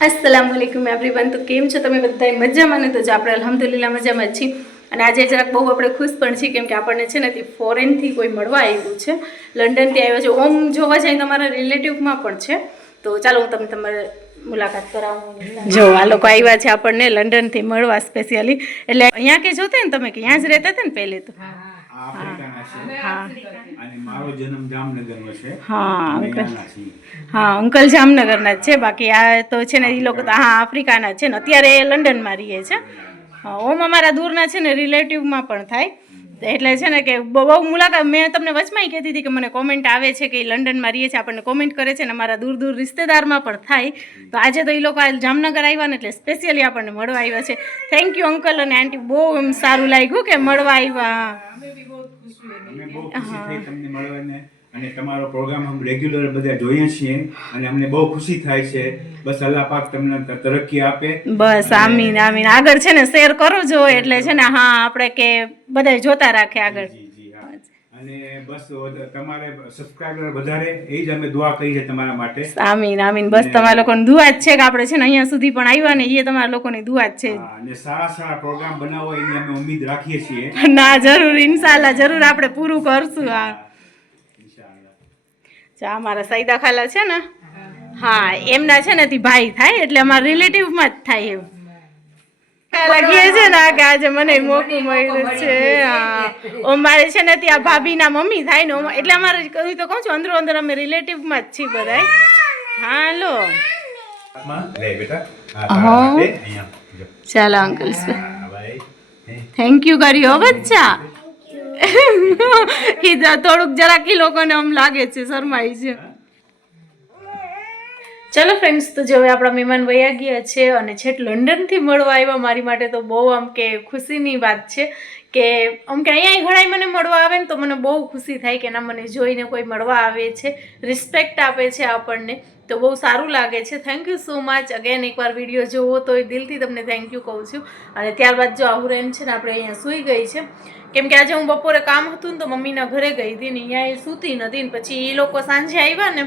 અસલામ વાલેકુમ everyone તો કેમ છો તમે બધા મજામાં ને? તો જો આપણે અલહમદુલિલ્લા મજામાં જ છીએ. અને આજે જરાક બહુ આપણે ખુશ પણ છીએ કેમ કે આપણને છે ને તે ફોરેનથી કોઈ મળવા આવ્યું છે. લંડનથી આવ્યો છે. ઓમ જોવા જાય તમારા રિલેટિવમાં પણ છે. તો ચાલો હું તમને તમારે મુલાકાત કરાવું. જો આ લોકો આવ્યા છે આપણને લંડનથી મળવા સ્પેશિયલી એટલે અહીંયા કે જોતે ને તમે કે અહીંયા જ રહેતા હતા ને પહેલે તો? આફ્રિકાના છે. હા. અને મારો જન્મ જામનગરનો છે. હા અંકલ. હા અંકલ જામનગરના જ છે. બાકી આ તો છે ને એ લોકો તો હા આફ્રિકાના જ છે ને. અત્યારે એ લંડનમાં રહીએ છે. હા, ઓમ અમારા દૂરના છે ને રિલેટિવમાં પણ થાય. એટલે છે ને કે બહુ મુલાકાત મેં તમને વચમાં કહેતી હતી કે મને કોમેન્ટ આવે છે કે એ લંડનમાં રહીએ છે આપણને કોમેન્ટ કરે છે ને અમારા દૂર દૂર રિશ્તેદારમાં પણ થાય. તો આજે તો એ લોકો આ જામનગર આવ્યા ને એટલે સ્પેશિયલી આપણને મળવા આવ્યા છે. થેન્ક યુ અંકલ અને આંટી બહુ એમ સારું લાગ્યું કે મળવા આવ્યા અમે અને તમારો પ્રોગ્રામ અમે રેગ્યુલર બધા જોઈએ છીએ અને અમને બહુ ખુશી થાય છે. બસ અલ્લાહ પાક તમને તરક્કી આપે. બસ આમીન આમીન. આગળ છે ને શેર કરો જો એટલે છે ને હા આપણે કે બધા જોતા રાખે આગળ. અને બસ તમારે સબસ્ક્રાઇબર વધારે એ જ અમે દુઆ કરી છે તમારા માટે. આમીન આમીન. બસ તમારા લોકોની દુઆ જ છે કે આપણે છે ને અહીંયા સુધી પણ આવ્યા ને એ તમારા લોકોની દુઆ જ છે. અને સારા સારા પ્રોગ્રામ બનાવો એની અમે ઉમ્મીદ રાખીએ છીએ. ના જરૂર ઇન્શાલ્લાહ જરૂર આપણે પૂરું કરશું હા. ઇન્શાઅલ્લાહ મારા સૈદા ખાલા છે ને હા એમના છે ને તે ભાઈ થાય એટલે અમારા રિલેટિવમાં જ થાય એવું. લાગીએ છે ને કે આજે મને મોકું મળ્યું છે હા. ઓ મારે છે ને ત્યાં ભાભીના મમ્મી થાય ને એટલે અમારે કહ્યું તો કહું છું અંદરો અંદર અમે રિલેટિવમાં જ છીએ બધાય. હાલો. ચાલો અંકલ. થેન્ક યુ કર્યું હો બચ્ચા. થોડુંક જરાક એ લોકોને આમ લાગે છે, શરમાય છે. ચલો ફ્રેન્ડ્સ તો જો હવે આપણા મહેમાન વયા ગયા છે અને છેક લંડનથી મળવા આવ્યા, મારી માટે તો બહુ આમ કે ખુશીની વાત છે કે આમ કે અહીંયા ઘણા મને મળવા આવે ને તો મને બહુ ખુશી થાય કે ના, મને જોઈને કોઈ મળવા આવે છે. રિસ્પેક્ટ આપે છે આપણને. તો બહુ સારું લાગે છે. Thank you so much again એકવાર વીડિયો જોવો તો દિલથી તમને થેન્ક યુ કહું છું. અને ત્યારબાદ જો આવું આહુરેન છે ને, આપણે અહીંયા સૂઈ ગઈ છે. કેમ કે આજે હું બપોરે કામ હતું ને, તો મમ્મીના ઘરે ગઈ હતી ને, અહીંયા એ સૂતી નથી ને, પછી એ લોકો સાંજે આવ્યા ને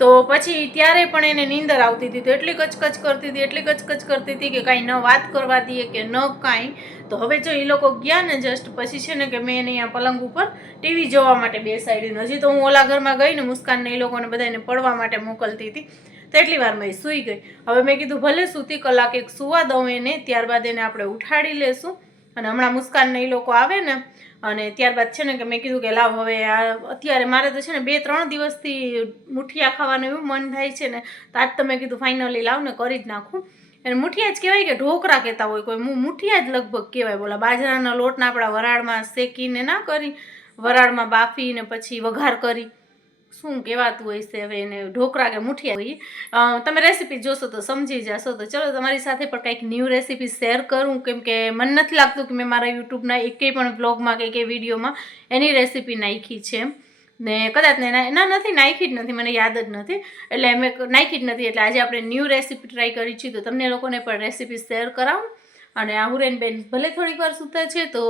તો પછી ત્યારે પણ એને નીંદર આવતી હતી તો એટલી કચકચ કરતી હતી, એટલી કચકચ કરતી હતી કે કાંઈ ન વાત કરવા દઈએ કે ન કાંઈ. તો હવે જો એ લોકો ગયા ને જસ્ટ પછી છે ને કે મેં એને અહીંયા પલંગ ઉપર ટીવી જોવા માટે બેસાડ્યું હજી તો હું ઓલા ઘરમાં ગઈ ને મુસ્કાનને એ લોકોને બધાને પડવા માટે મોકલતી હતી. તો એટલી વારમાં એ સૂઈ ગઈ. હવે મેં કીધું ભલે સૂતી કલાક એક સુવા દઉં એને, ત્યારબાદ એને આપણે ઉઠાડી લેશું. અને હમણાં મુસ્કાનને એ લોકો આવે ને અને ત્યારબાદ છે ને કે મેં કીધું કે લાવ હવે આ અત્યારે મારે તો છે ને બે ત્રણ દિવસથી મુઠિયા ખાવાનું એવું મન થાય છે ને, તો આજ તમે કીધું ફાઇનલી લાવ ને કરી જ નાખું. અને મુઠિયા જ કહેવાય કે ઢોકળા કહેતા હોય કોઈ, હું મુઠિયા જ લગભગ કહેવાય બોલા. બાજરાના લોટના આપણા વરાળમાં શેકીને ના કરી, વરાળમાં બાફીને પછી વઘાર કરી. શું કહેવાતું હોય છે હવે એને ઢોકળા કે મુઠિયા હોય. તમે રેસીપી જોશો તો સમજી જશો. તો ચલો, તમારી સાથે પણ કંઈક ન્યૂ રેસીપી શેર કરું. કેમ કે મને નથી લાગતું કે મેં મારા યુટ્યુબના એકેય પણ બ્લોગમાં કે કે વિડીયોમાં એની રેસીપી નાખી છે. ને કદાચ ને ના નથી, નાખી જ નથી. મને યાદ જ નથી. એટલે મેં નાખી જ નથી. એટલે આજે આપણે ન્યૂ રેસીપી ટ્રાય કરી છે. તો તમને લોકોને પણ રેસીપી શેર કરાવું. અને આ હુરેનબેન ભલે થોડીક વાર સૂતા છે, તો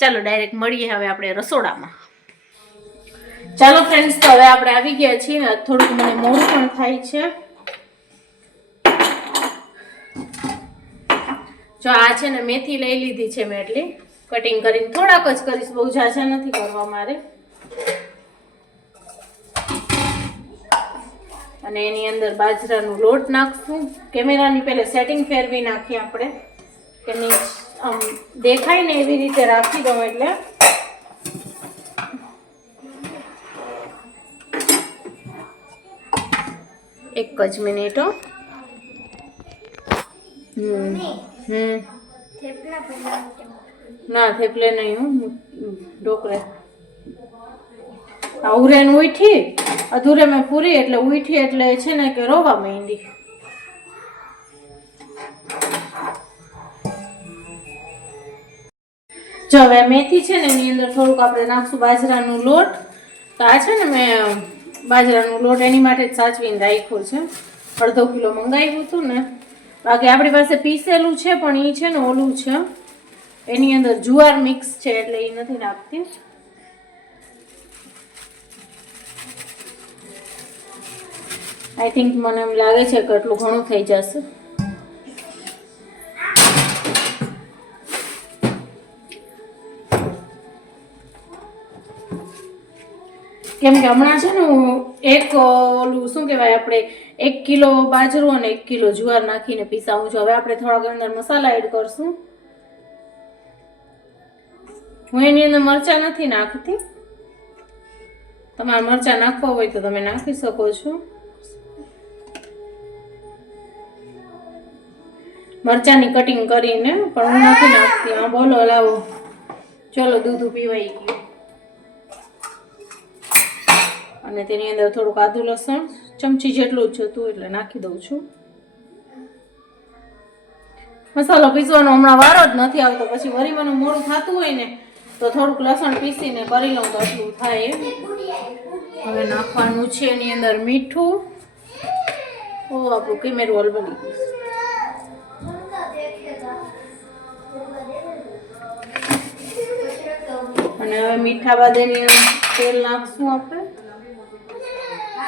ચાલો ડાયરેક્ટ મળીએ હવે આપણે રસોડામાં. ચાલો ફ્રેન્ડ્સ તો હવે આપણે આવી ગયા છીએ. થોડુંક મને મોડું પણ થાય છે. જો આ છે ને મેથી લઈ લીધી છે મેં એટલી. કટિંગ કરીને થોડાક જ કરીશ, બહુ ઝાઝા નથી કરવા મારે. અને એની અંદર બાજરાનું લોટ નાખશું. કેમેરાની પહેલે સેટિંગ ફેરવી નાખીએ આપણે. કે આમ દેખાય ને એવી રીતે રાખી દઉં એટલે. એક જ મિનિટ, હો. હમ હમ. ના, થેપલે નહીં, હું. ઢોકળે. આ ઉરેન ઉઠી અધૂરે મેં પૂરી, એટલે ઉઠી એટલે છે ને કે રોવા માંડી. જો હવે મેથી છે ને, એની અંદર થોડુંક આપણે નાખશું બાજરાનું લોટ. તો આ છે ને મેં બાજરાનું લોટ એની માટે જ સાચવીને રાખ્યો છે. અડધો કિલો મંગાવ્યું હતું ને. બાકી આપણી પાસે પીસેલું છે, પણ એ છે ને ઓલું છે. એની અંદર જુવાર મિક્સ છે એટલે એ નથી નાખતી. આઈ થિંક મને એમ લાગે છે કે એટલું ઘણું થઈ જશે. કેમ કે હમણાં છે ને હું એક, ઓલું શું કહેવાય, આપણે એક કિલો બાજરો અને એક કિલો જુવાર નાખીને પીસાવું છું. હવે આપણે થોડાક અંદર મસાલા એડ કરશું. હું એની અંદર મરચાં નથી નાખતી. તમારે મરચાં નાખવા હોય તો તમે નાખી શકો છો. મરચાંની કટિંગ કરીને પણ હું નથી નાખતી. હા, બોલો, લાવો. ચલો, દૂધ પીવાઈ ગયું. અને તેની અંદર થોડુંક આદુ લસણ ચમચી જેટલું જ હતું એટલે નાખી દઉં છું. મસાલો પીસવાનો હમણાં વારો જ નથી આવતો. પછી વરી મને મોડું થતું હોય ને, તો થોડુંક લસણ પીસીને કરી લઉં તો એટલું થાય. હવે નાખવાનું છે એની અંદર મીઠું. ઓ, આપણું કેમેરું ગયું. અને હવે મીઠા બાદ એની અંદર તેલ નાખશું આપણે.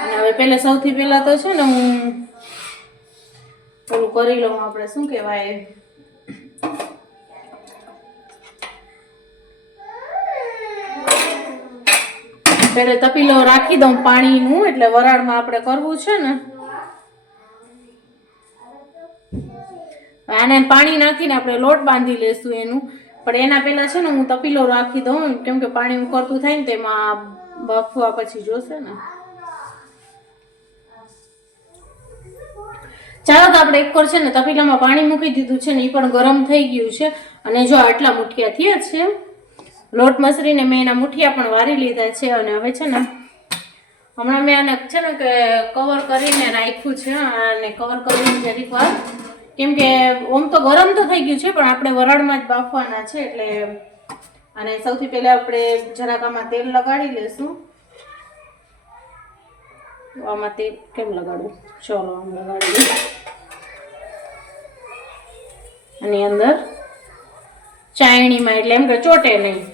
અને હવે પહેલાં સૌથી પહેલા તો છે ને હું પેલું કરી લઉં આપણે, શું કહેવાય? પહેલે તપીલો રાખી દઉં પાણીનું, એટલે વરાળમાં આપણે કરવું છે ને. આને પાણી નાખીને આપણે લોટ બાંધી લેશું એનું. પણ એના પહેલા છે ને હું તપીલો રાખી દઉં કેમ કે પાણી ઉકળતું થાય ને તેમાં બફવા પછી જોશે ને. ચાલો તો આપણે એક છે ને તપેલામાં પાણી મૂકી દીધું છે ને એ પણ ગરમ થઈ ગયું છે. અને જો આટલા મુઠિયા થયા છે, લોટ મસરીને મેં એના મુઠિયા પણ વારી લીધા છે અને હવે છે ને હમણાં મેં આને છે ને કે કવર કરીને રાખ્યું છે અને કવર કરીને જરીક વાર. કેમ કે ઓમ તો ગરમ તો થઈ ગયું છે, પણ આપણે વરાળમાં જ બાફવાના છે એટલે અને સૌથી પહેલાં આપણે જરાક આમાં તેલ લગાડી લેશું. આમાં તે કેમ લગાડવું ચલો, આમ લગાડી. આની અંદર ચાયણીમાં એટલે એમ કે ચોટે નહીં.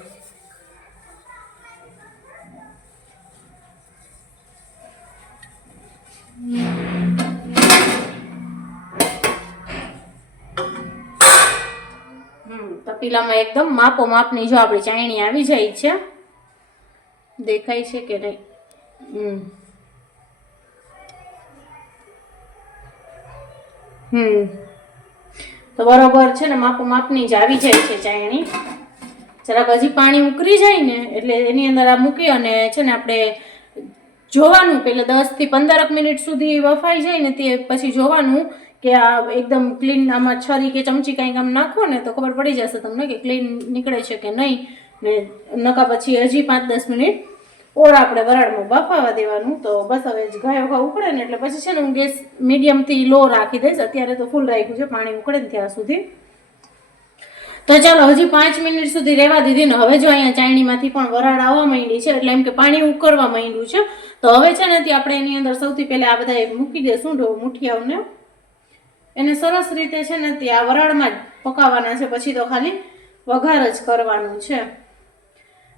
તપીલામાં એકદમ માપો માપની જો આપણી ચાયણી આવી જાય છે. દેખાય છે કે નહીં? હમ. હમ. તો બરોબર છે ને, માપો માપની જ આવી જાય છે ચાયણી. જરાક હજી પાણી ઉકળી જાય ને, એટલે એની અંદર આ મૂકી અને છે ને આપણે જોવાનું પેલા દસથી પંદરક મિનિટ સુધી વફાઈ જાય ને તે પછી જોવાનું કે આ એકદમ ક્લીન આમાં છરી કે ચમચી કાંઈક આમ નાખો ને તો ખબર પડી જશે તમને કે ક્લીન નીકળે છે કે નહીં ને નકા પછી હજી પાંચ દસ મિનિટ ઓર આપણે વરાળમાં બફાવા દેવાનું, તો બસ હવે ગાયો ઘા ઉકળે ને એટલે પછી છે ને હું ગેસ મીડિયમથી લો રાખી દઈશ. અત્યારે તો ફૂલ રાખ્યું છે, પાણી ઉકળે ને ત્યાં સુધી. તો ચાલો, હજી પાંચ મિનિટ સુધી રહેવા દીધી ને હવે જો અહીંયા ચાયણીમાંથી પણ વરાળ આવવા માંડી છે, એટલે એમ કે પાણી ઉકળવા માંડ્યું છે. તો હવે છે ને ત્યાં આપણે એની અંદર સૌથી પહેલા આ બધા મૂકી દઈશું ઢો મુઠિયાઓને. એને સરસ રીતે છે ને તે આ વરાળમાં જ પકાવવાના છે, પછી તો ખાલી વઘાર જ કરવાનું છે.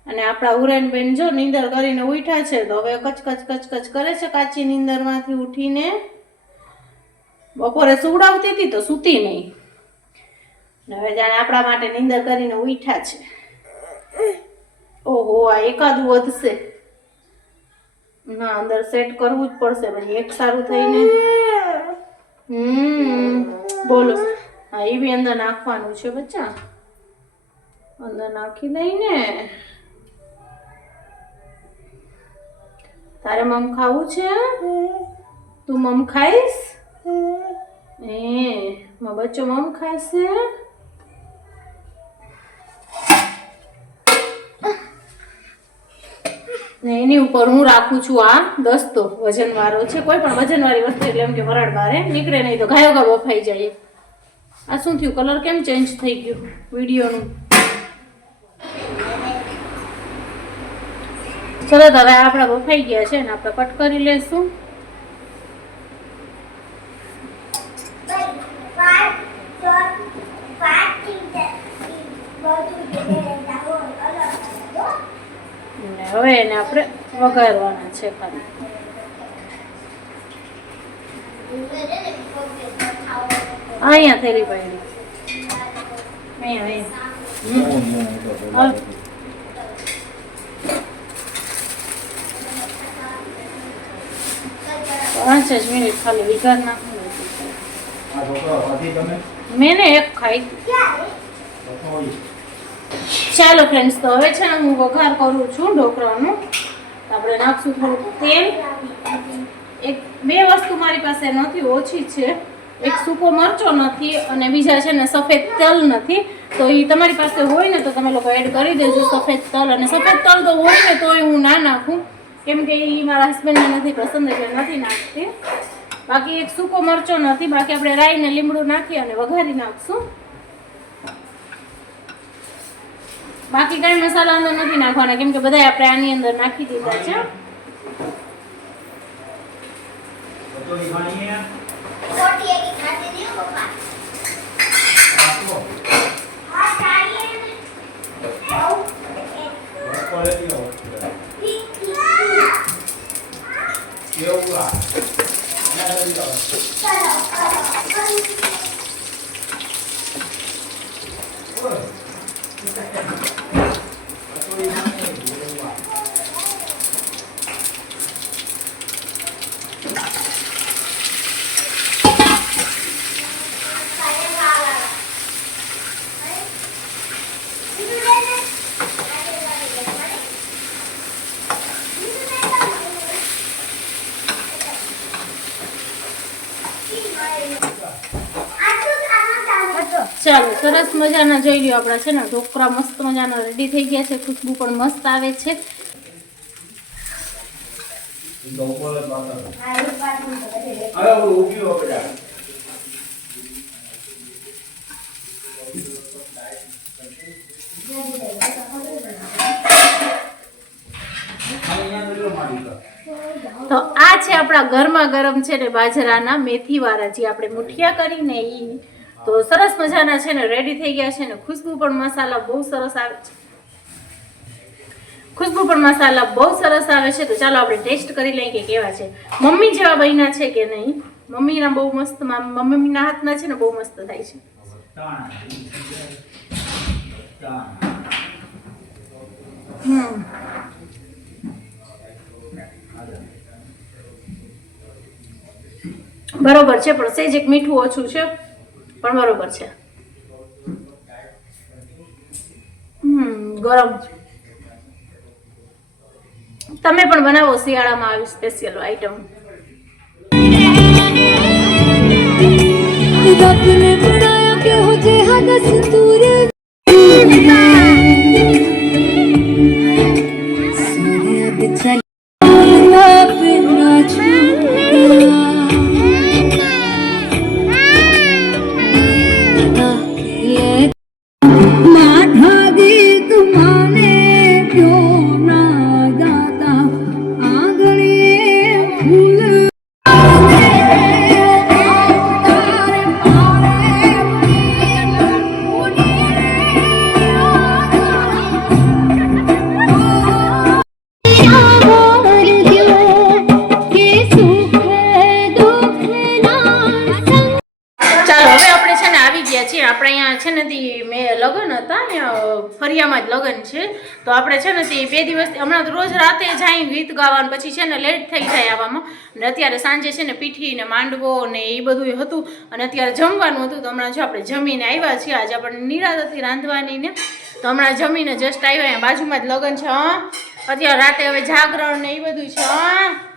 અને આપણા ઉરેનબેન જો નીંદર કરીને ઉઠ્યા છે, તો હવે કચ કચ કચ કચ કરે છે કાચી નીંદરમાંથી ઉઠીને. બપોરે સુવડાવતી હતી તો સૂતી નહીં. હવે જાણે આપણા માટે નીંદર કરીને ઉઠ્યા છે. ઓહો, આ એકાદું વધશે. ના, અંદર સેટ કરવું જ પડશે, પછી એક સારું થઈને. હમ, બોલો. હા, એ બી અંદર નાખવાનું છે બચ્ચા. અંદર નાખી દઈને. તારે મમ ખાવું છે? તું મમ ખાઈશ? એ મા બચ્ચો મમ ખાશે? ને એની ઉપર હું રાખું છું આ દસ્તો વજનવાળો છે, કોઈ પણ વજન વાળી વસ્તુ એટલે એમ કે વરાળ બારે, નીકળે નહીં તો ગાયો ગા બફાઈ જાય. આ શું થયું? કલર કેમ ચેન્જ થઈ ગયું? વિડીયોનું તો હવે આપણા બફાઈ ગયા છે ને આપણે કટ કરી લેશું. હવે એને આપણે વઘારવાના છે ખાલી. અહીંયા થેલી પડી. અહીંયા અહીંયા હા. પાંચ જ મિનિટ ખાલી વિઘાર નાખું મેં ને એક ખાઈ. ચાલો ફ્રેન્ડ્સ તો હવે છે ને હું વઘાર કરું છું ઢોકળાનું. આપણે નાખશું થોડુંક તેલ. એક બે વસ્તુ મારી પાસે નથી ઓછી છે. એક સૂકો મરચો નથી અને બીજા છે ને સફેદ તલ નથી. તો એ તમારી પાસે હોય ને તો તમે લોકો એડ કરી દેજો સફેદ તલ. અને સફેદ તલ તો હોય ને તોય હું ના નાખું. કેમ કે એ મારા હસબન્ડને નથી પસંદ એટલે નથી નાખતી. બાકી એક સૂકો મરચો નથી બાકી આપણે રાઈને લીમડું નાખી અને વઘારી નાખશું. બાકી કાંઈ મસાલા અંદર નથી નાખવાના કેમ કે બધા આપણે આની અંદર નાખી દીધા છે. કચોરી ખાણી હે? બપોર લેતી આવો. કેવું આ? ના, લેતી આવો. ઓય. કચોરી ખાણી હે, કેવું આ? ચાલો, સરસ મજાના જોઈ લ્યો આપણા છે ને, ઢોકળા મસ્ત મજાના રેડી થઈ ગયા છે, ખુશ્બુ પણ મસ્ત આવે છે. તો આ છે આપણા ગરમા ગરમ છે ને બાજરાના મેથીવાળા, જે આપણે મુઠિયા કરીને ઈ તો સરસ મજાના છે ને રેડી થઈ ગયા છે ને. ખુશ્બુ પણ મસાલા બહુ સરસ આવે છે. ખુશ્બુ પણ મસાલા બહુ સરસ આવે છે. તો ચાલો આપણે ટેસ્ટ કરી લઈએ કે કેવા છે. મમ્મી જેવા બન્યા છે કે નહીં? મમ્મીના બહુ મસ્ત મમ્મીના હાથના છે ને બહુ મસ્ત થાય છે. બરોબર છે, પણ સેજ એક મીઠું ઓછું છે. પણ બરોબર છે. ગરમ. તમે પણ બનાવો શિયાળામાં આવી સ્પેશિયલ આઈટમ રબ ને બુરાયા કે હો જે હદસ જ લગ્ન છે, તો આપણે છે ને તે બે દિવસ હમણાં તો રોજ રાતે જાય ગીત ગાવાનું, પછી છે ને લેટ થઈ જાય આવવામાં અને અત્યારે સાંજે છે ને પીઠી ને માંડવો ને એ બધું હતું. અને અત્યારે જમવાનું હતું, તો હમણાં જો આપણે જમીને આવ્યા છીએ, આજે આપણને નિરાત હતી રાંધવાની ને. તો હમણાં જમીને જસ્ટ આવ્યા બાજુમાં જ લગ્ન છે અત્યારે રાતે હવે જાગરણ ને એ બધું છે, હા.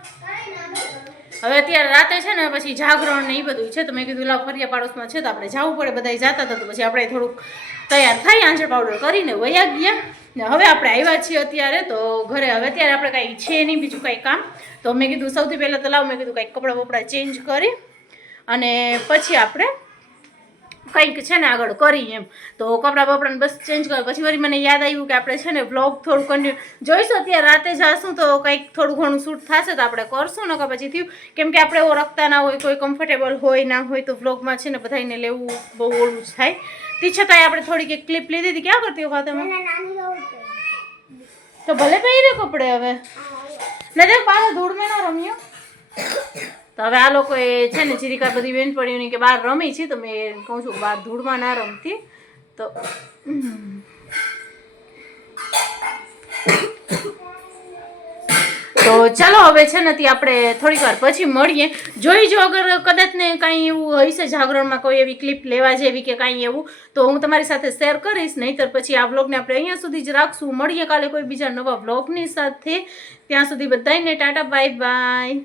હવે અત્યારે રાતે છે ને પછી જાગરણ ને એ બધું છે તો મેં કીધું, લાવ, ફરિયા પાડોશમાં છે તો આપણે જવું પડે બધા જતા હતા તો પછી આપણે થોડુંક તૈયાર થઈ આંચળ પાવડર કરીને વયા ગયા. ને હવે આપણે આવ્યા છીએ અત્યારે તો ઘરે. હવે અત્યારે આપણે કાંઈ છે નહીં, બીજું કાંઈ કામ. તો મેં કીધું, સૌથી પહેલાં તો લાવ. મેં કીધું, કાંઈક કપડાં બપડા ચેન્જ કરી અને પછી આપણે કંઈક છે ને આગળ કરી એમ. તો કપડાં બપડાને બસ ચેન્જ કરો. પછી વળી મને યાદ આવ્યું કે આપણે છે ને વ્લોગ થોડું કન્ટિન્યુ જોઈશું. અત્યારે રાતે જાશું તો કંઈક થોડું ઘણું શૂટ થશે તો આપણે કરશું ને કે પછી થયું કેમ કે આપણે ઓળખતા ના હોય કોઈ કમ્ફર્ટેબલ હોય ના હોય તો વ્લોગમાં છે ને બધાને લેવું બહુ ઓળું થાય. તે છતાંય આપણે થોડીક એક ક્લિપ લીધી હતી. ક્યાં કરતી વખતે અમે તો ભલે પહેરે કપડે હવે. ને દેખ પાછો ધૂળ મેં ના રમ્યો. તો હવે આ લોકોએ છે ને ચિરિકા બધી બેનપણીઓની કે બહાર રમી છે, તો મેં કહું છું બહાર ધૂળમાં ના રમતી. તો તો ચાલો હવે છે ને ત્યાં આપણે થોડીક વાર પછી મળીએ. જોઈ જો અગર કદાચ ને કાંઈ એવું હશે જાગરણમાં કોઈ એવી ક્લિપ લેવા જેવી કે કાંઈ એવું, તો હું તમારી સાથે શેર કરીશ. નહીંતર પછી આ વ્લોગને આપણે અહીંયા સુધી જ રાખશું. મળીએ કાલે કોઈ બીજા નવા વ્લોગની સાથે. ત્યાં સુધી બધાને ટાટા બાય બાય